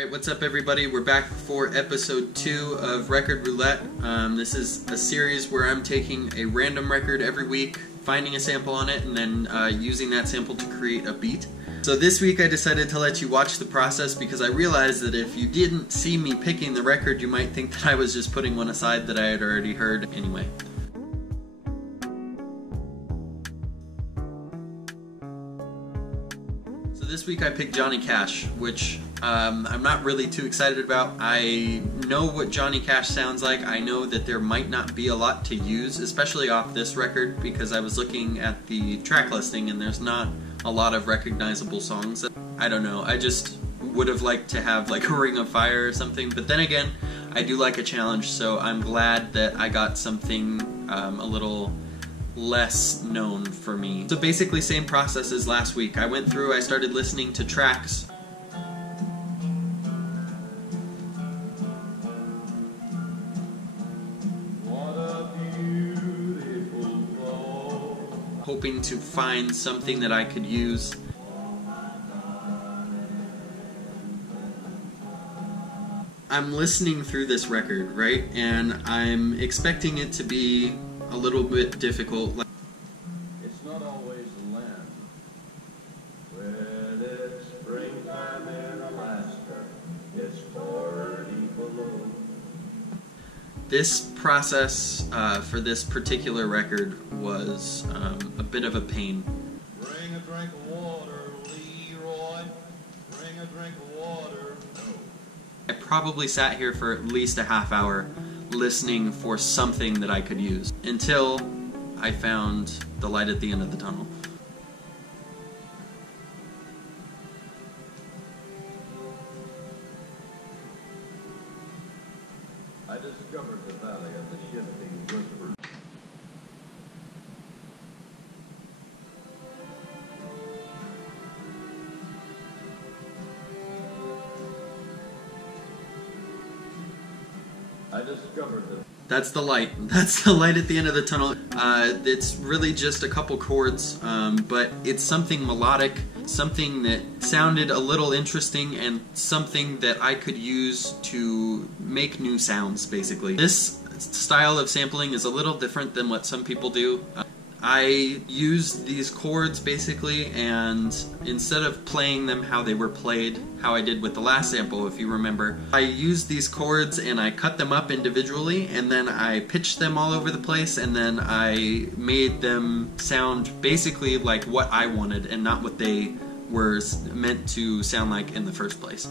Alright, what's up everybody? We're back for episode 2 of Record Roulette. This is a series where I'm taking a random record every week, finding a sample on it, and then using that sample to create a beat. So this week I decided to let you watch the process because I realized that if you didn't see me picking the record, you might think that I was just putting one aside that I had already heard anyway. So this week I picked Johnny Cash, which I'm not really too excited about. I know what Johnny Cash sounds like. I know that there might not be a lot to use, especially off this record, because I was looking at the track listing and there's not a lot of recognizable songs. I don't know, I just would have liked to have like a Ring of Fire or something, but then again, I do like a challenge, so I'm glad that I got something a little less known for me. So basically same process as last week. I went through, I started listening to tracks. Hoping to find something that I could use. I'm listening through this record, right? And I'm expecting it to be a little bit difficult. It's not always the land. When it's springtime in Alaska, it's 40 below. This process for this particular record was a bit of a pain. Bring a drink of water, Leroy. Bring a drink of water. I probably sat here for at least a half hour listening for something that I could use until I found the light at the end of the tunnel. I discovered the valley of the shifting whispers. I discovered the... That's the light. That's the light at the end of the tunnel. It's really just a couple chords, but it's something melodic, something that sounded a little interesting, and something that I could use to make new sounds, basically. This style of sampling is a little different than what some people do. I used these chords basically, and instead of playing them how they were played, how I did with the last sample if you remember, I used these chords and I cut them up individually, and then I pitched them all over the place, and then I made them sound basically like what I wanted and not what they were meant to sound like in the first place.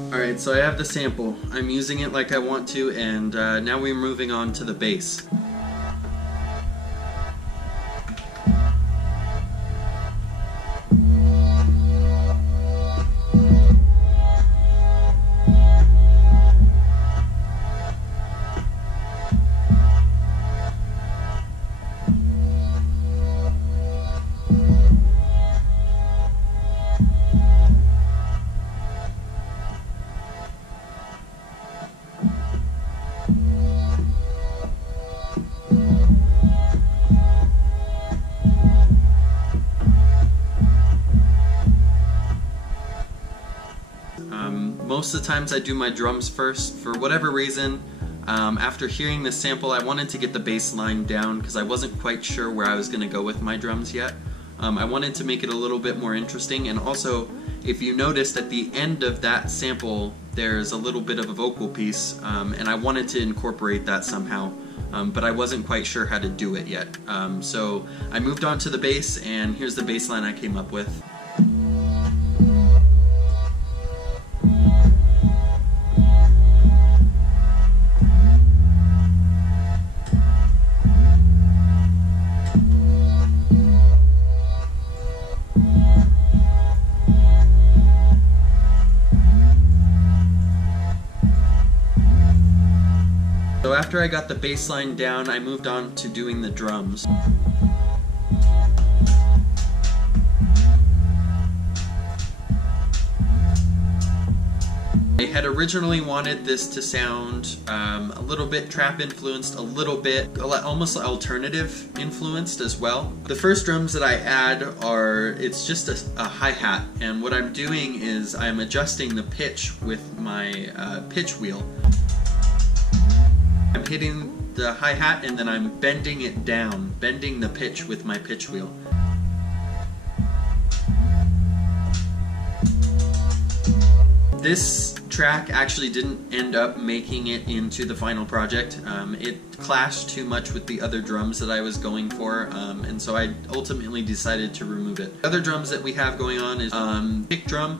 Alright, so I have the sample. I'm using it like I want to, and now we're moving on to the bass. Most of the times I do my drums first. For whatever reason, after hearing this sample, I wanted to get the bass line down because I wasn't quite sure where I was going to go with my drums yet. I wanted to make it a little bit more interesting, and also, if you noticed at the end of that sample, there's a little bit of a vocal piece, and I wanted to incorporate that somehow, but I wasn't quite sure how to do it yet. So I moved on to the bass, and here's the bass line I came up with. So after I got the bass line down, I moved on to doing the drums. I had originally wanted this to sound a little bit trap influenced, a little bit almost alternative influenced as well. The first drums that I add are, it's just a hi-hat, and what I'm doing is I'm adjusting the pitch with my pitch wheel. I'm hitting the hi-hat and then I'm bending it down, bending the pitch with my pitch wheel. This track actually didn't end up making it into the final project. It clashed too much with the other drums that I was going for, and so I ultimately decided to remove it. The other drums that we have going on is kick drum,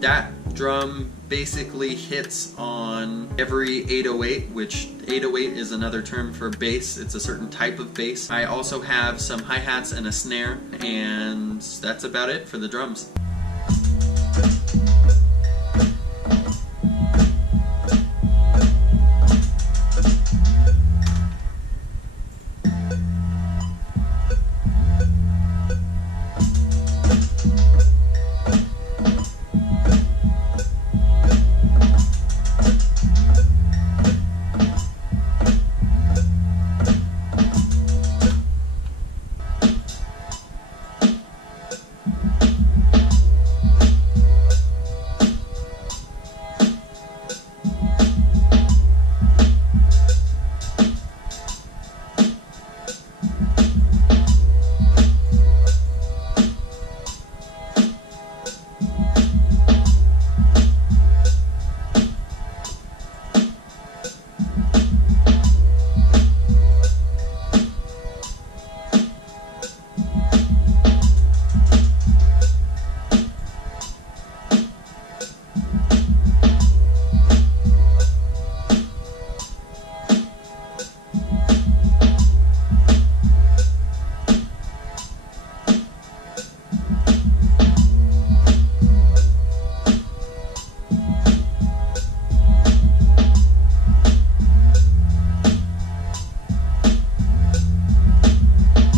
that drum basically hits on every 808, which 808 is another term for bass. It's a certain type of bass. I also have some hi-hats and a snare, and that's about it for the drums.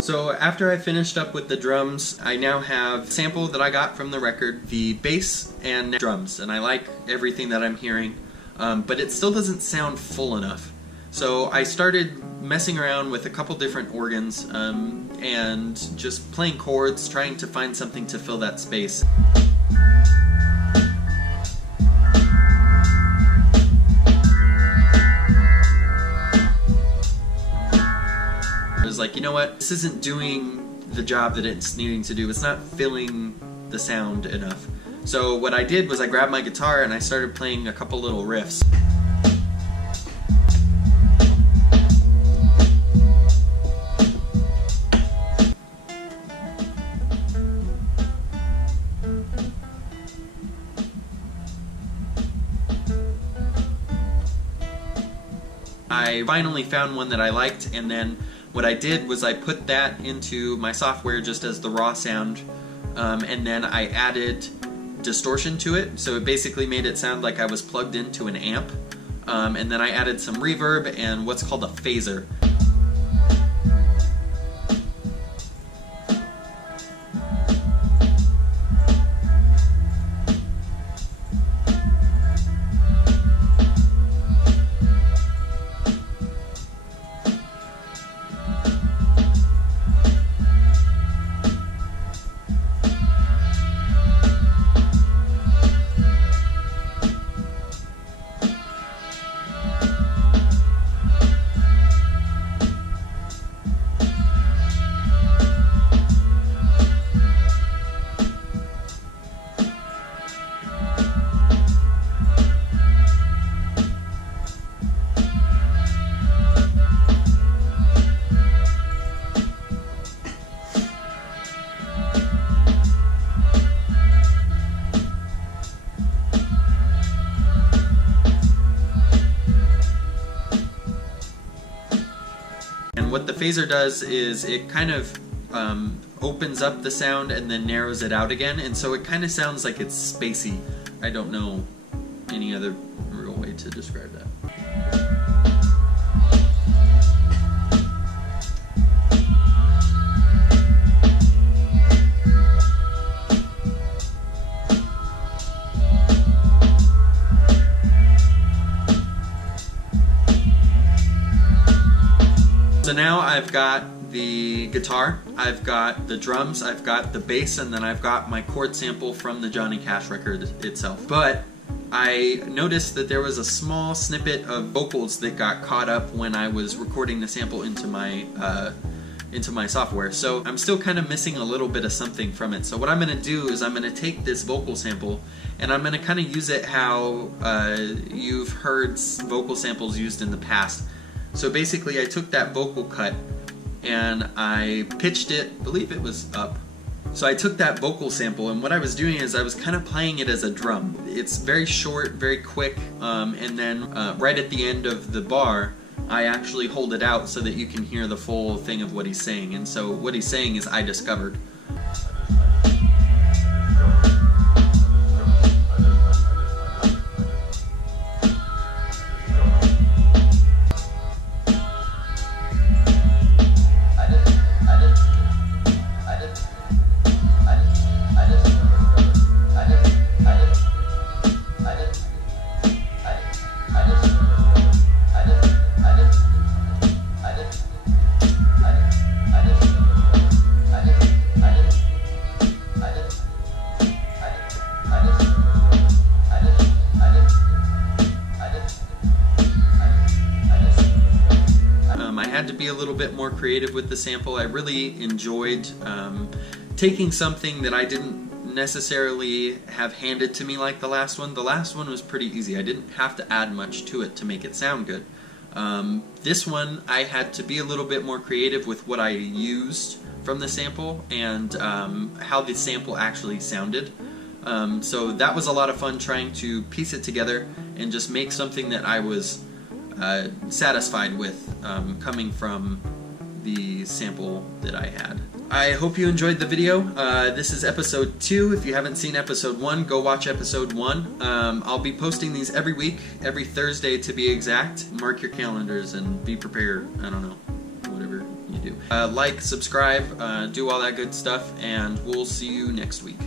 So after I finished up with the drums, I now have a sample that I got from the record, the bass and drums, and I like everything that I'm hearing, but it still doesn't sound full enough. So I started messing around with a couple different organs and just playing chords, trying to find something to fill that space. like, you know what, this isn't doing the job that it's needing to do. It's not filling the sound enough. So what I did was I grabbed my guitar and I started playing a couple little riffs. I finally found one that I liked, and then what I did was I put that into my software just as the raw sound, and then I added distortion to it, so it basically made it sound like I was plugged into an amp, and then I added some reverb and what's called a phaser. And what the phaser does is it kind of opens up the sound and then narrows it out again, and so it kind of sounds like it's spacey. I don't know any other real way to describe that. So now I've got the guitar, I've got the drums, I've got the bass, and then I've got my chord sample from the Johnny Cash record itself. But I noticed that there was a small snippet of vocals that got caught up when I was recording the sample into my software. So I'm still kind of missing a little bit of something from it. So what I'm going to do is I'm going to take this vocal sample and I'm going to kind of use it how you've heard vocal samples used in the past. So basically I took that vocal cut and I pitched it, I believe it was up. So I took that vocal sample and what I was doing is I was kind of playing it as a drum. It's very short, very quick, and then right at the end of the bar I actually hold it out so that you can hear the full thing of what he's saying. And so what he's saying is, I discovered. I had to be a little bit more creative with the sample. I really enjoyed taking something that I didn't necessarily have handed to me like the last one. The last one was pretty easy. I didn't have to add much to it to make it sound good. This one I had to be a little bit more creative with what I used from the sample and how the sample actually sounded. So that was a lot of fun, trying to piece it together and just make something that I was satisfied with coming from the sample that I had. I hope you enjoyed the video. This is episode 2. If you haven't seen episode 1, go watch episode 1. I'll be posting these every week, every Thursday to be exact. Mark your calendars and be prepared. I don't know, whatever you do. Like, subscribe, do all that good stuff, and we'll see you next week.